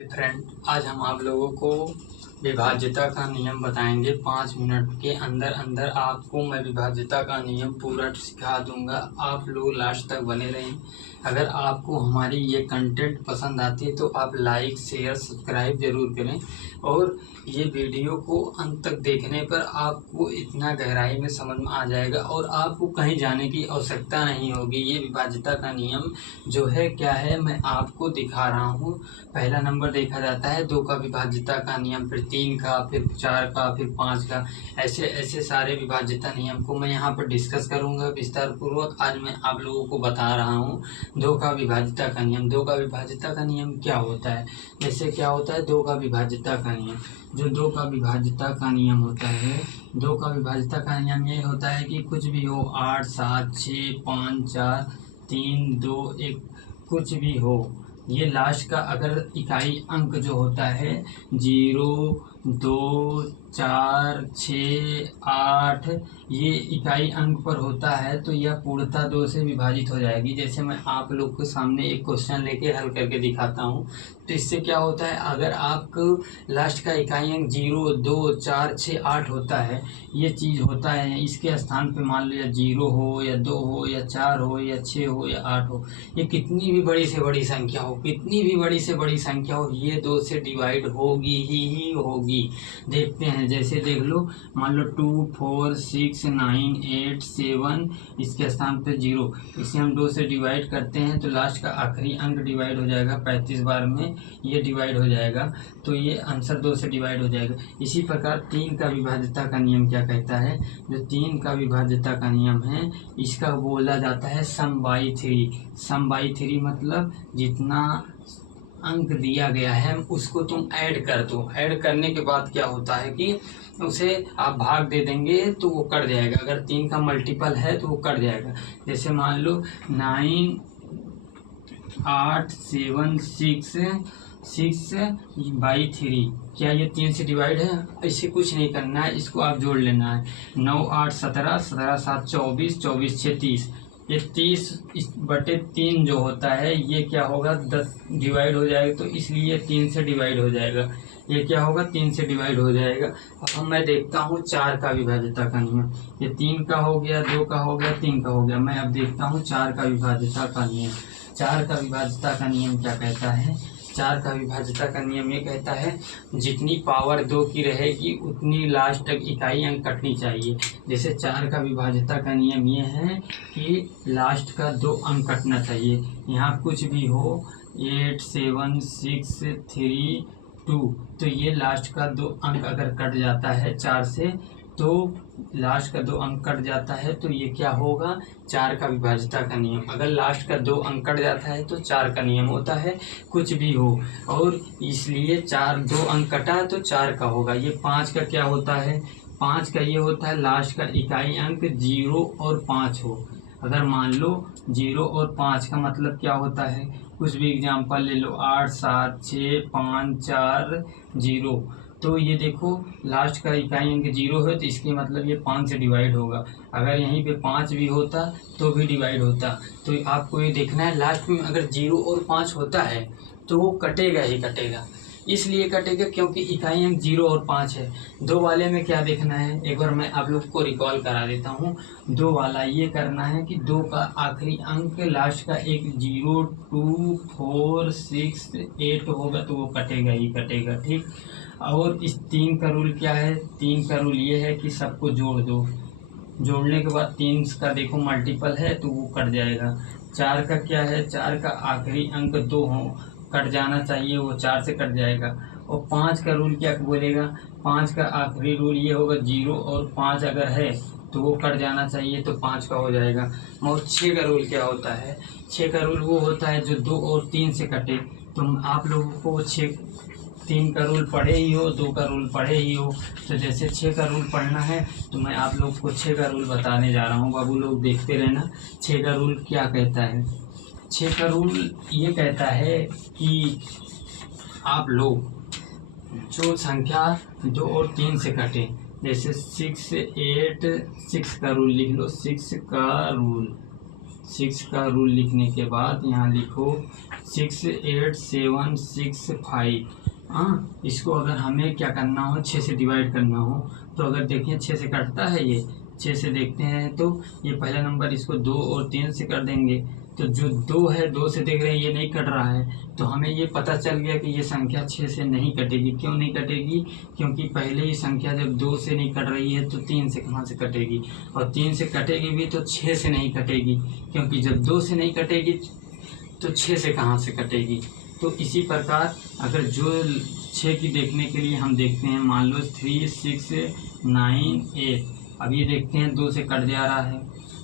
Friend, आज हम आप लोगों को विभाज्यता का नियम बताएंगे। 5 मिनट के अंदर अंदर आपको मैं विभाज्यता का नियम पूरा सिखा दूंगा। आप लोग लास्ट तक बने रहें। अगर आपको हमारी ये कंटेंट पसंद आती है तो आप लाइक शेयर सब्सक्राइब ज़रूर करें और ये वीडियो को अंत तक देखने पर आपको इतना गहराई में समझ में आ जाएगा और आपको कहीं जाने की आवश्यकता नहीं होगी। ये विभाज्यता का नियम जो है क्या है मैं आपको दिखा रहा हूँ। पहला नंबर देखा जाता है 2 का विभाज्यता का नियम, फिर 3 का, फिर 4 का, फिर 5 का। ऐसे ऐसे सारे विभाज्यता नियम को मैं यहाँ पर डिस्कस करूँगा विस्तार पूर्वक। आज मैं आप लोगों को बता रहा हूँ 2 का विभाज्यता का नियम। 2 का विभाज्यता का नियम क्या होता है? जैसे क्या होता है 2 का विभाज्यता का नियम। जो 2 का विभाज्यता का नियम होता है, 2 का विभाज्यता का नियम ये होता है कि कुछ भी हो, 8, 7, 6, 5, 4, 3, 2, 1, कुछ भी हो, ये लास्ट का अगर इकाई अंक जो होता है 0, 2, 4, 6, 8 ये इकाई अंक पर होता है तो यह पूर्णतः 2 से विभाजित हो जाएगी। जैसे मैं आप लोग के सामने एक क्वेश्चन लेके हल करके दिखाता हूँ। तो इससे क्या होता है, अगर आपको लास्ट का इकाई अंक 0, 2, 4, 6, 8 होता है, ये चीज़ होता है, इसके स्थान पे मान लो या 0 हो या 2 हो या 4 हो या 6 हो या 8 हो, ये कितनी भी बड़ी से बड़ी संख्या हो, कितनी भी बड़ी से बड़ी संख्या हो, ये 2 से डिवाइड होगी ही होगी। देखते हैं, जैसे देख लो, मान लो 2, 4, 6, 9, 8, 7, इसके स्थान पे 0, इसे हम 2 से डिवाइड करते हैं तो लास्ट का आखिरी अंक डिवाइड हो जाएगा 35 बार में, ये डिवाइड हो जाएगा तो ये आंसर 2 से डिवाइड हो जाएगा। इसी प्रकार 3 का विभाज्यता का नियम क्या कहता है? जो 3 का विभाज्यता का नियम है, इसका बोला जाता है सम बाई 3। सम बाई 3 मतलब जितना अंक दिया गया है उसको तुम ऐड कर दो। ऐड करने के बाद क्या होता है कि उसे आप भाग दे देंगे तो वो कट जाएगा। अगर 3 का मल्टीपल है तो वो कट जाएगा। जैसे मान लो 9, 8, 7, 6/3, क्या ये 3 से डिवाइड है? ऐसे कुछ नहीं करना है, इसको आप जोड़ लेना है। 9, 8, 17, 17, 7, 24, 24, 6, 30, ये 30/3 जो होता है ये क्या होगा, 10 डिवाइड हो जाएगा, तो इसलिए 3 से डिवाइड हो जाएगा। ये क्या होगा, 3 से डिवाइड हो जाएगा। अब मैं देखता हूँ 4 का विभाज्यता का नियम। ये 3 का हो गया, 2 का हो गया, 3 का हो गया। मैं अब देखता हूँ 4 का विभाज्यता का नियम। 4 का विभाज्यता का नियम क्या कहता है? 4 का विभाज्यता का नियम ये कहता है जितनी पावर 2 की रहेगी उतनी लास्ट तक इकाई अंक कटनी चाहिए। जैसे 4 का विभाज्यता का नियम ये है कि लास्ट का 2 अंक कटना चाहिए। यहाँ कुछ भी हो, 8, 7, 6, 3, 2, तो ये लास्ट का 2 अंक अगर कट जाता है 4 से, तो लास्ट का 2 अंक कट जाता है तो ये क्या होगा, 4 का विभाज्यता का नियम। अगर लास्ट का 2 अंक कट जाता है तो 4 का नियम होता है कुछ भी हो, और इसलिए 2 अंक कटा तो 4 का होगा। ये 5 का क्या होता है? 5 का ये होता है लास्ट का इकाई अंक 0 और 5 हो। अगर मान लो 0 और 5 का मतलब क्या होता है, कुछ भी एग्जाम्पल ले लो, 8, 7, 6, 5, 4, 0, तो ये देखो लास्ट का इकाई अंक 0 है तो इसके मतलब ये 5 से डिवाइड होगा। अगर यहीं पे 5 भी होता तो भी डिवाइड होता। तो आपको ये देखना है लास्ट में अगर 0 और 5 होता है तो वो कटेगा ही कटेगा। इसलिए कटेगा क्योंकि इकाई अंक 0 और 5 है। 2 वाले में क्या देखना है, एक बार मैं आप लोग को रिकॉल करा देता हूँ। 2 वाला ये करना है कि 2 का आखिरी अंक लास्ट का एक 0, 2, 4, 6, 8 होगा तो वो कटेगा ही कटेगा, ठीक। और इस 3 का रूल क्या है? 3 का रूल ये है कि सबको जोड़ दो। जोड़ने के बाद 3 का देखो मल्टीपल है तो वो कट जाएगा। 4 का क्या है? 4 का आखिरी अंक 2 हो, कट जाना चाहिए, वो 4 से कट जाएगा। और 5 का रूल क्या बोलेगा? 5 का आखिरी रूल ये होगा 0 और 5 अगर है तो वो कट जाना चाहिए तो 5 का हो जाएगा। और 6 का रूल क्या होता है? 6 का रूल वो होता है जो 2 और 3 से कटे। तो आप लोगों को 3 का रूल पढ़े ही हो, 2 का रूल पढ़े ही हो, तो जैसे 6 का रूल पढ़ना है तो मैं आप लोग को 6 का रूल बताने जा रहा हूँ। बाबू लोग देखते रहना। 6 का रूल क्या कहता है? 6 का रूल ये कहता है कि आप लोग जो संख्या 2 और 3 से कटे, जैसे 6, 8, 6 का रूल लिख लो। 6 का रूल लिखने के बाद यहाँ लिखो 68765। हाँ, इसको अगर हमें क्या करना हो, 6 से डिवाइड करना हो तो अगर देखें 6 से कटता है, ये 6 से देखते हैं तो ये पहला नंबर, इसको 2 और 3 से कर देंगे तो जो 2 है 2 से देख रहे हैं ये नहीं कट रहा है, तो हमें ये पता चल गया कि ये संख्या 6 से नहीं कटेगी। क्यों नहीं कटेगी? क्योंकि पहले ही संख्या जब 2 से नहीं कट रही है तो 3 से कहाँ से कटेगी, और 3 से कटेगी भी तो 6 से नहीं कटेगी, क्योंकि जब 2 से नहीं कटेगी तो 6 से कहाँ से कटेगी। तो इसी प्रकार अगर जो 6 की देखने के लिए हम देखते हैं, मान लो 3 6 9 8, अब ये देखते हैं 2 से कट जा रहा है।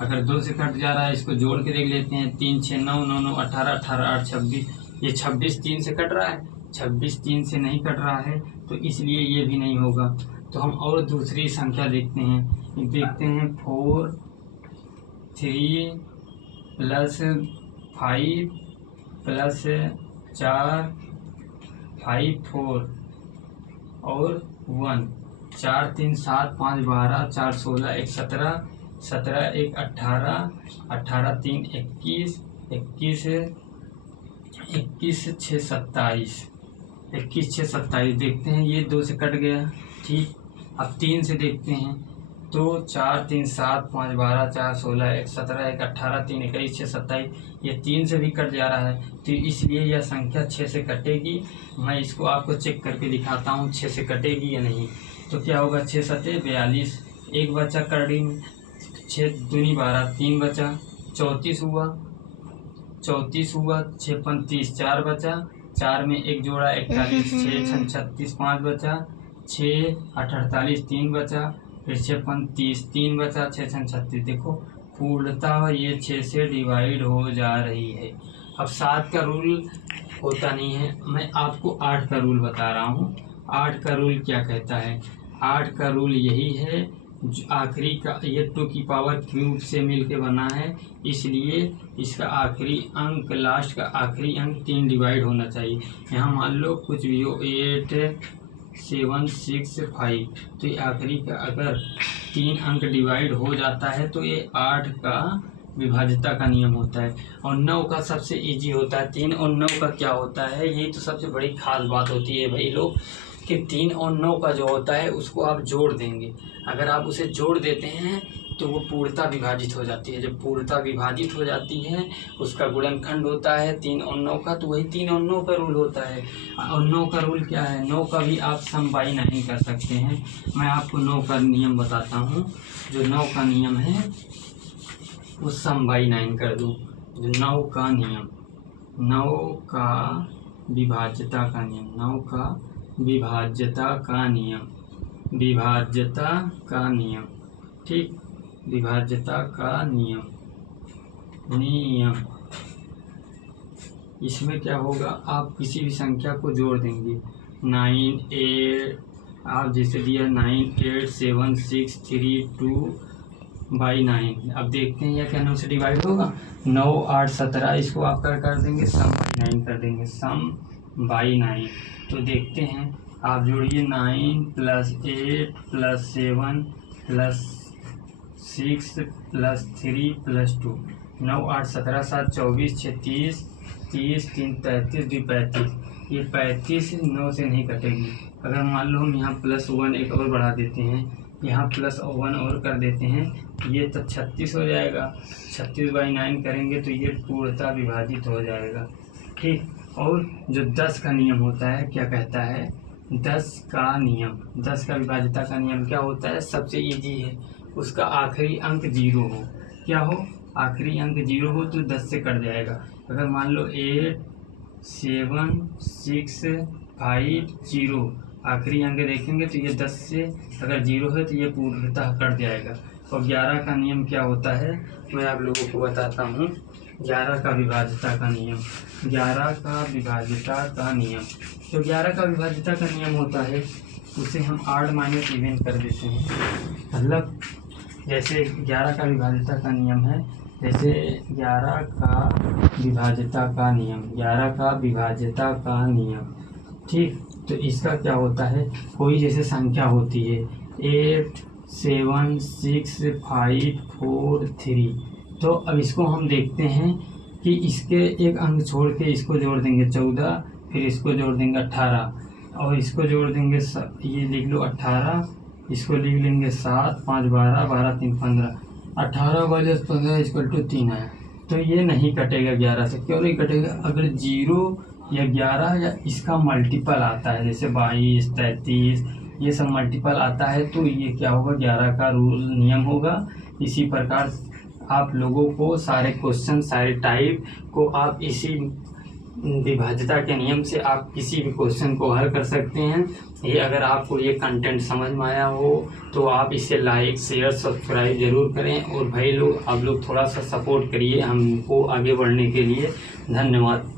अगर 2 से कट जा रहा है, इसको जोड़ के देख लेते हैं, 3 6 9 9 9 18 18 8 26, ये 26 3 से कट रहा है, 26 3 से नहीं कट रहा है, तो इसलिए ये भी नहीं होगा। तो हम और दूसरी संख्या देखते हैं, 4 3 + 5 + 4 5 4 और 1, 4 3 7 5 12 4 16 1 17 17 1 18 18 3 21 21 21 6 27 21 6 27 देखते हैं, ये 2 से कट गया। ठीक, अब 3 से देखते हैं तो 4 3 7 5 12 4 16 1 17 1 18 3 21 6 27, ये 3 से भी कट जा रहा है, तो इसलिए यह संख्या 6 से कटेगी। मैं इसको आपको चेक करके दिखाता हूँ 6 से कटेगी या नहीं। तो क्या होगा, 6 7 42, एक बचा करड़ी में, 6 दूनी 12, 3 बचा, 34 हुआ, 34 हुआ, 6 35, 4 बचा, 4 में 1 जोड़ा 41, 6 6 36, 5 बचा, 6 8 48, 3 बचा, फिर 6 35, 3 बचा, 6 6 36। देखो पूर्णतः ये 6 से डिवाइड हो जा रही है। अब 7 का रूल होता नहीं है, मैं आपको 8 का रूल बता रहा हूँ। 8 का रूल क्या कहता है? 8 का रूल यही है, आखिरी का ये 2 की पावर क्यूब से मिलके बना है, इसलिए इसका आखिरी अंक, लास्ट का आखिरी अंक 3 डिवाइड होना चाहिए। यहाँ मान लो कुछ भी हो, 8 7 6 5, तो ये आखिरी का अगर 3 अंक डिवाइड हो जाता है तो ये 8 का विभाज्यता का नियम होता है। और 9 का सबसे इजी होता है। 3 और 9 का क्या होता है, ये तो सबसे बड़ी खास बात होती है भाई लोग, कि 3 और 9 का जो होता है उसको आप जोड़ देंगे। अगर आप उसे जोड़ देते हैं तो वो पूर्णता विभाजित हो जाती है। जब पूर्णता विभाजित हो जाती है, उसका गुणनखंड होता है 3 और 9 का, तो वही 3 और 9 का रूल होता है। और 9 का रूल क्या है? 9 का भी आप सम बाई नहीं कर सकते हैं। मैं आपको 9 का नियम बताता हूँ। जो 9 का नियम है वो सम बाई 9 कर दूँ। जो 9 का नियम, 9 का विभाज्यता का नियम, 9 का विभाज्यता का नियम, विभाज्यता का नियम, ठीक, विभाज्यता का नियम, नियम। इसमें क्या होगा, आप किसी भी संख्या को जोड़ देंगे। 9 8, आप जैसे दिया 9 8 7 6 3 2/9। अब देखते हैं यह क्या 9 से डिवाइड होगा। 9 8 17, इसको आप कर देंगे सम बाई 9 कर देंगे, सम बाई 9। तो देखते हैं, आप जोड़िए 9 + 8 + 7 + 6 + 3 + 2, 9 8 17 7 24 6 30 30 3 33 2 35, ये 35 9 से नहीं कटेगी। अगर मान लो हम यहाँ +1 एक और बढ़ा देते हैं, यहाँ +1 और कर देते हैं, ये तो 36 हो जाएगा। 36/9 करेंगे तो ये पूर्णतः विभाजित हो जाएगा। ठीक, और जो 10 का नियम होता है क्या कहता है? 10 का नियम, 10 का विभाज्यता का नियम क्या होता है? सबसे इजी है, उसका आखिरी अंक 0 हो। क्या हो? आखिरी अंक 0 हो तो 10 से कट जाएगा। अगर मान लो 8 7 6 5 0, आखिरी अंक देखेंगे तो ये 10 से अगर 0 है तो ये पूर्णतः कट जाएगा। और 11 का नियम क्या होता है, मैं आप लोगों को बताता हूँ। 11 का विभाज्यता का नियम, 11 का विभाज्यता का नियम, तो 11 का विभाज्यता का नियम होता है, उसे हम ऑड माइनस इवन कर देते हैं। मतलब जैसे 11 का विभाज्यता का नियम है, जैसे 11 का विभाज्यता का नियम, 11 का विभाज्यता का नियम, ठीक। तो इसका क्या होता है, कोई जैसे संख्या होती है 8 7 6 5 4 3, तो अब इसको हम देखते हैं कि इसके एक अंक छोड़ के इसको जोड़ देंगे 14, फिर इसको जोड़ देंगे 18 और इसको जोड़ देंगे ये लिख लो 18, इसको लिख लेंगे 7, 5 12, 12 3 15, 18 + 15 = 3 है। तो ये नहीं कटेगा 11 से। क्यों नहीं कटेगा? अगर 0 या 11 या इसका मल्टीपल आता है, जैसे 22, 33 ये सब मल्टीपल आता है, तो ये क्या होगा? 11 का रूल नियम होगा। इसी प्रकार आप लोगों को सारे क्वेश्चन, सारे टाइप को आप इसी विभाज्यता के नियम से आप किसी भी क्वेश्चन को हल कर सकते हैं। ये अगर आपको ये कंटेंट समझ में आया हो तो आप इसे लाइक, शेयर, सब्सक्राइब जरूर करें। और भाई लोग, आप लोग थोड़ा सा सपोर्ट करिए हमको आगे बढ़ने के लिए। धन्यवाद।